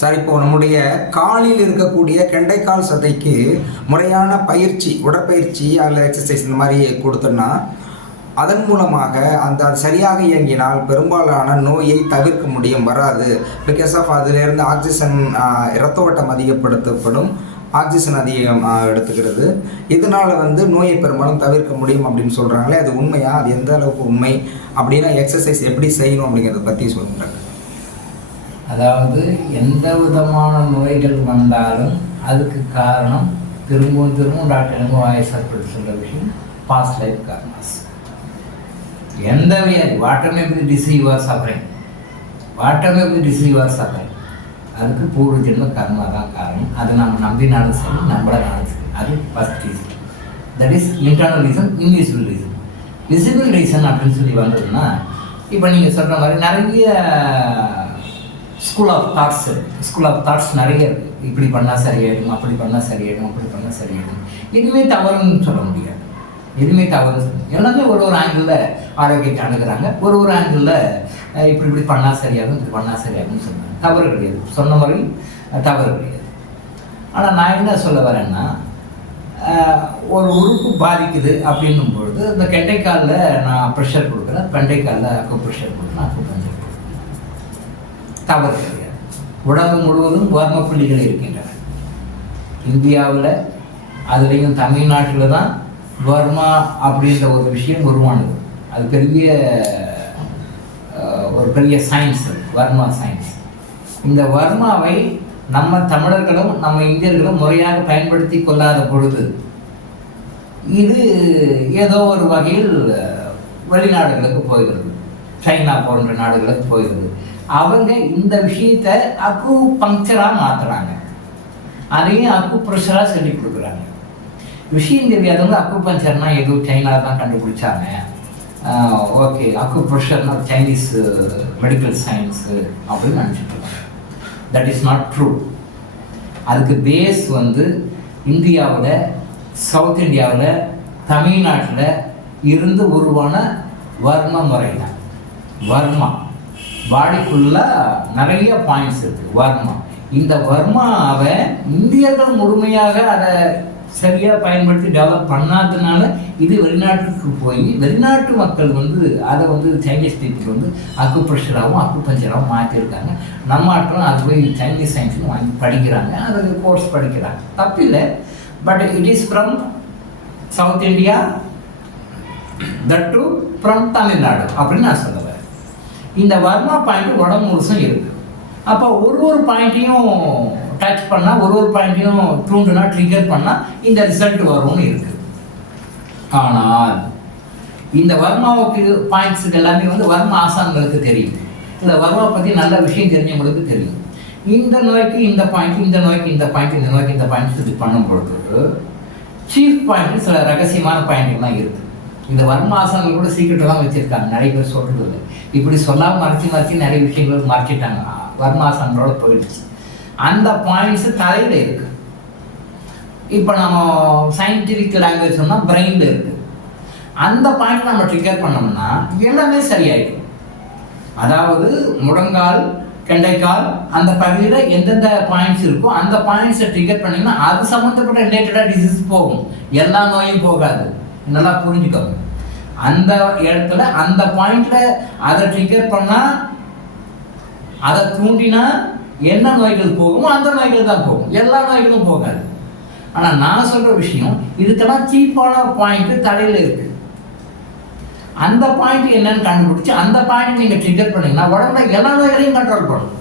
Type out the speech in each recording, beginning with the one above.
Sir இப்போ நம்முடைய காலில் இருக்கக்கூடிய கெண்டைக்கால் சதைக்கு முறையான பயிற்சி உடற்பயிற்சி அல்லது எக்ஸசைஸ் இந்த மாதிரி கொடுத்தோம்னா அதன் மூலமாக அந்த அது சரியாக இயங்கினால் பெரும்பாலான நோயை தவிர்க்க முடியும் வராது. பிகாஸ் ஆஃப் அதிலிருந்து ஆக்சிஜன் இரத்த ஓட்டம் அதிகப்படுத்தப்படும். ஆக்சிஜன் அதிகம் எடுத்துக்கிறது. இதனால் வந்து நோயை பெரும்பாலும் தவிர்க்க முடியும் அப்படின்னு சொல்கிறாங்களே அது உண்மையா? அது எந்த அளவுக்கு உண்மை? அப்படின்னா எக்ஸசைஸ் எப்படி செய்யணும் அப்படிங்கிறத பற்றி சொல்லுங்கள் அதாவது எந்த விதமான நோய்கள் வந்தாலும் அதுக்கு காரணம் திரும்பவும் திரும்பவும் டாக்டர் எங்க வாயசாப்பிட்டு சொல்ற விஷயம் பாஸ்ட் லைஃப் காரணஸ் எந்த வியாதி whatever may be disease or suffering whatever may be disease or suffering அதுக்கு பூர்வ ஜென்ம கர்மா தான் காரணம். அது நம்ம நம்பினாலும் சரி நம்பலனாலும் சரி. அது first reason that is internal reason invisible reason visible reason அப்படின்னு சொல்லி வந்ததுன்னா இப்போ நீங்கள் சொல்கிற மாதிரி நிறைய school of thoughts school of thoughts நிறைய இருக்குது இப்படி பண்ணால் சரியாயிடும் அப்படி பண்ணால் சரியாயிடும் அப்படி பண்ணால் சரியாயிடும். எதுவுமே தவறுன்னு சொல்ல முடியாது. எதுவுமே தவறு எல்லாமே ஒரு ஒரு ஆங்கிளில் ஆரோக்கியத்தை அணுகிறாங்க. ஒரு ஒரு ஆங்கிளில் இப்படி இப்படி பண்ணால் சரியாகும் இப்படி பண்ணால் சரியாகும்னு சொன்னாங்க தவறு கிடையாது. சொன்ன மாதிரி தவறு கிடையாது. ஆனால் நான் என்ன சொல்ல வரேன்னா ஒரு உறுப்பு பாதிக்குது அப்படின்னும் பொழுது இந்த கெண்டைக்காலில் நான் ப்ரெஷர் கொடுக்குறேன். பெண்டைக்காலில் அக்கு ப்ரெஷர் கொடுக்குறேன். அக்கு பஞ்சர் கொடுக்குறேன். தவறு கிடையாது உலகம் முழுவதும் வர்ம புள்ளிகள் இருக்கின்றன. இந்தியாவில் அதுலேயும் தமிழ்நாட்டில் தான் வர்மா அப்படின்ற ஒரு விஷயம் உருவானது. அது பெரிய ஒரு பெரிய சயின்ஸ் வர்மா சயின்ஸ் இந்த வர்மாவை நம்ம தமிழர்களும் நம்ம இந்தியர்களும் முறையாக பயன்படுத்தி கொள்ளாத பொழுது இது ஏதோ ஒரு வகையில் வெளிநாடுகளுக்கு போகிறது. சைனா போன்ற நாடுகளுக்கு போகிறது. அவங்க இந்த விஷயத்தை அக்கு பங்க்சராக மாற்றுறாங்க அதையும் அக்கு ப்ரெஷராக சொல்லி கொடுக்குறாங்க. விஷயம் தெரியாதவங்க அக்கு பஞ்சர்னா எதுவும் சைனா தான் கண்டுபிடிச்சாங்க. ஓகே அக்கு ப்ரெஷர்னா சைனீஸ் மெடிக்கல் சயின்ஸு அப்படின்னு நினச்சிட்டு இருக்காங்க. தட் இஸ் நாட் ட்ரூ அதுக்கு பேஸ் வந்து இந்தியாவில் சவுத் இந்தியாவில் தமிழ்நாட்டில் இருந்து உருவான வர்ம முறை தான். வர்மா பாடிக்குள்ள நிறைய பாயிண்ட்ஸ் இருக்கு. வர்மா. இந்த வர்மாவை இந்தியர்கள் முழுமையாக அதை சரியாக பயன்படுத்தி டெவலப் பண்ணாததுனால இது வெளிநாட்டுக்கு போய் வெளிநாட்டு மக்கள் வந்து அதை வந்து சைனீஸ் பீப்புள் வந்து அக்குப்ரெஷராகவும் ப்ரெஷராகவும் மாற்றிருக்காங்க நம்ம ஆட்களும் அது போய் சைனீஸ் சயின்ஸ்னு வாங்கி படிக்கிறாங்க. அது கோர்ஸ் படிக்கிறாங்க. தப்பில்லை but it is from south India that to from Tamil Nadu அப்படின்னு நான் சொல்லுவேன் இந்த வர்மா பாயிண்ட் உடம்பு முழுசும் இருக்குது அப்போ ஒரு ஒரு பாயிண்ட்டையும் டச் பண்ணால் ஒரு ஒரு பாயிண்ட்டையும் தூண்டுனா ட்ரிகர் பண்ணால் இந்த ரிசல்ட் வரும்னு இருக்குது ஆனால் இந்த வர்மாவுக்கு பாயிண்ட்ஸுக்கு எல்லாமே வந்து வர்ம ஆசான்களுக்கு தெரியும். இந்த வர்மா பற்றி நல்ல விஷயம் தெரிஞ்சவங்களுக்கு தெரியும். இந்த நோய்க்கு இந்த பாயிண்ட் இந்த நோய்க்கு இந்த பாயிண்ட் இந்த நோய்க்கு இந்த பாயிண்ட் இது பண்ணும் பொழுது சீஃப் பாயிண்ட் சில ரகசியமான பாயிண்ட்லாம் இருக்குது இந்த வர்ம ஆசனங்கள் கூட சீக்கிரட்டெல்லாம் வச்சிருக்காங்க. நிறைய பேர் சொல்றது இல்லை. இப்படி சொல்லாமல் மறைச்சி மறைச்சி நிறைய விஷயங்கள் மறைச்சிட்டாங்க. வர்மாசனங்களோட போயிடுச்சு. அந்த பாயிண்ட்ஸ் தலையில இருக்கு. இப்போ நம்ம சயின்டிஃபிக் லாங்குவேஜ் சொன்னால் பிரெயினில் இருக்கு. அந்த பாயிண்ட் நம்ம ட்ரிகர் பண்ணோம்னா எல்லாமே சரியாயிடும். அதாவது முழங்கால் கெண்டைக்கால் அந்த பகுதியில் எந்தெந்த பாயிண்ட்ஸ் இருக்கோ அந்த பாயிண்ட்ஸை ட்ரிகர் பண்ணிங்கன்னா அது சம்மந்தப்பட்ட ரிலேட்டடாக டிசீஸ் போகும். எல்லா நோயும் போகாது. நல்லா புரிஞ்சுக்கோங்க. அந்த இடத்துல அந்த பாயிண்ட்ல அதை ட்ரிகர் பண்ணால் அதை தூண்டினா என்ன நோய்கள் போகுமோ அந்த நோய்கள் தான் போகும். எல்லா நோய்களும் போகாது. ஆனால் நான் சொல்கிற விஷயம் இதுக்கெல்லாம் சீப்பான பாயிண்ட் தலையில் இருக்கு. அந்த பாயிண்ட் என்னன்னு கண்டுபிடிச்சு அந்த பாயிண்ட் நீங்க ட்ரிகர் பண்ணீங்கன்னா உடம்புல எல்லா நோய்களையும் கண்ட்ரோல் பண்ணும்.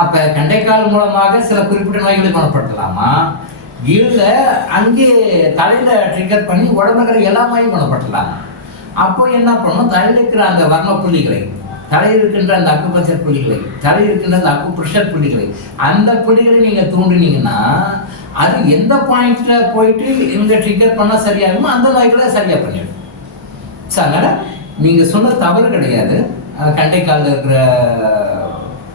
அப்போ கண்டைக்கால் மூலமாக சில குறிப்பிட்ட நோய்களை குணப்படுத்தலாமா? இல்லை அங்கே தலையில் ட்ரிகர் பண்ணி உடம்புல இருக்கிற எல்லா அப்போ என்ன பண்ணணும் தலையில் இருக்கிற அந்த வர்ண புள்ளிகளை தலையில் இருக்கின்ற அந்த அக்குபச்சர் புள்ளிகளை தலையில் இருக்கின்ற அந்த அக்கு ப்ரெஷர் புள்ளிகளை அந்த புள்ளிகளை நீங்கள் தூண்டினீங்கன்னா அது எந்த பாயிண்ட்ல போயிட்டு இந்த ட்ரிகர் பண்ணால் சரியாகுமோ அந்த நோய்களை சரியாக பண்ணிடும். சார் அதனால் நீங்கள் சொன்ன தவறு கிடையாது. கண்டைக்காலில் இருக்கிற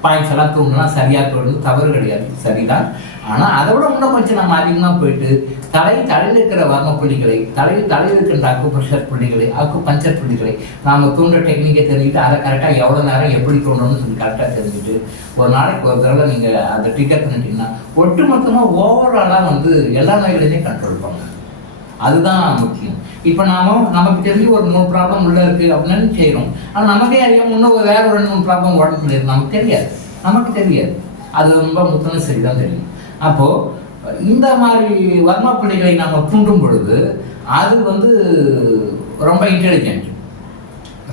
பாயிண்ட்ஸ் எல்லாம் தூண்டினா சரியாக போயிடுது தவறு கிடையாது. சரிதான். ஆனால் அதை விட இன்னும் கொஞ்சம் நம்ம அதிகமாக போயிட்டு தலை தலையில் இருக்கிற வர்ம புள்ளிகளை தலையில் தலையில் இருக்கின்ற அக்கு ப்ரெஷர் புள்ளிகளை அக்கு பஞ்சர் புள்ளிகளை நாம் தூண்டுற டெக்னிக்கை தெரிஞ்சுட்டு அதை கரெக்டாக எவ்வளோ நேரம் எப்படி தூண்டணும்னு சொல்லி கரெக்டாக தெரிஞ்சுட்டு ஒரு நாளைக்கு ஒரு தடவை நீங்கள் அதை டிக்கெட் பண்ணிட்டீங்கன்னா ஒட்டு மொத்தமாக ஓவராலாக வந்து எல்லா நோய்களையுமே கண்ட்ரோல் பண்ணலாம் அதுதான் முக்கியம். இப்போ நாம நமக்கு தெரிஞ்சு ஒரு மூணு ப்ராப்ளம் உள்ள இருக்கு அப்படின்னு செய்கிறோம் ஆனால் நமக்கே அறியாம இன்னும் ஒரு வேற ஒரு ரெண்டு மூணு ப்ராப்ளம் உடம்பு முடியாது நமக்கு தெரியாது. நமக்கு தெரியாது. அது ரொம்ப முத்தனும் சரிதான் தெரியும். அப்போது இந்த மாதிரி வர்மா பிள்ளைகளை நம்ம தூண்டும் பொழுது அது வந்து ரொம்ப இன்டெலிஜென்ட்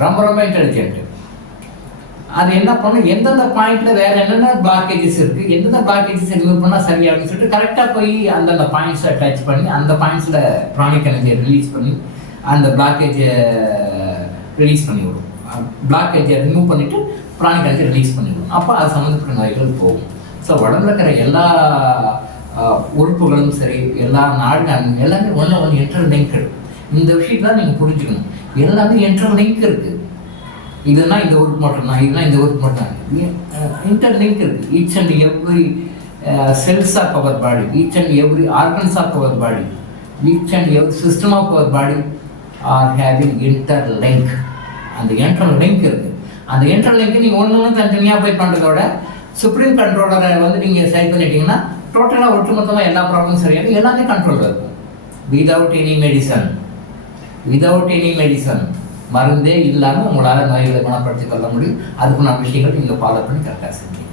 ரொம்ப ரொம்ப இன்டெலிஜென்ட் அது என்ன பண்ணும்? எந்தெந்த பாயிண்ட்ல வேற என்னென்ன பிளாக்கேஜஸ் இருக்கு? எந்தெந்த பிளாக்கேஜஸ் ரிமூவ் பண்ணால் சரியாகும் சொல்லிட்டு கரெக்டாக போய் அந்தந்த பாயிண்ட்ஸை டச் பண்ணி அந்த பாயிண்ட்ஸில் ப்ராணிக் எனர்ஜியை ரிலீஸ் பண்ணி அந்த பிளாக்கேஜை ரிலீஸ் பண்ணி விடும் பிளாக்கேஜை ரிமூவ் பண்ணிவிட்டு ப்ராணிக் எனர்ஜி ரிலீஸ் பண்ணிவிடும் அப்போ அது சம்மந்தப்பட்ட நோய்கள் போகும். ஸோ உடம்புல இருக்கிற எல்லா உறுப்புகளும் சரி எல்லா நாடுகள் எல்லாமே ஒன்று ஒன்று என்டர் லிங்க் இந்த விஷயத்தை நீங்கள் புரிஞ்சுக்கணும். எல்லாமே இன்டர் லிங்க் இருக்குது இதுனா இந்த உறுப்பு மட்டும்தான் இதெல்லாம் இதுனா இந்த உறுப்பு மட்டும்தான். இன்டர்லிங்க் இருக்குது each and every cells of our body each and every organs of our body each and every system of our body are having interlink அந்த இன்டர் லிங்க் இருக்குது அந்த இன்டர் லிங்க் நீங்கள் ஒன்று ஒன்று தனித்தனியாக போய் பண்ணுறதோட சுப்ரீம் கண்ட்ரோலரை வந்து நீங்கள் சரி பண்ணிட்டீங்கன்னா டோட்டலாக ஒட்டுமொத்தமாக எல்லா ப்ராப்ளமும் சரியாகும் எல்லாமே கண்ட்ரோலில் இருக்கும். Without any medicine without any medicine மருந்தே இல்லாமல் உங்களால் நோய்களை குணப்படுத்திக் கொள்ள முடியும். அதுக்குள்ள விஷயங்கள் நீங்கள் ஃபாலோ பண்ணி கரெக்டாக செஞ்சீங்க.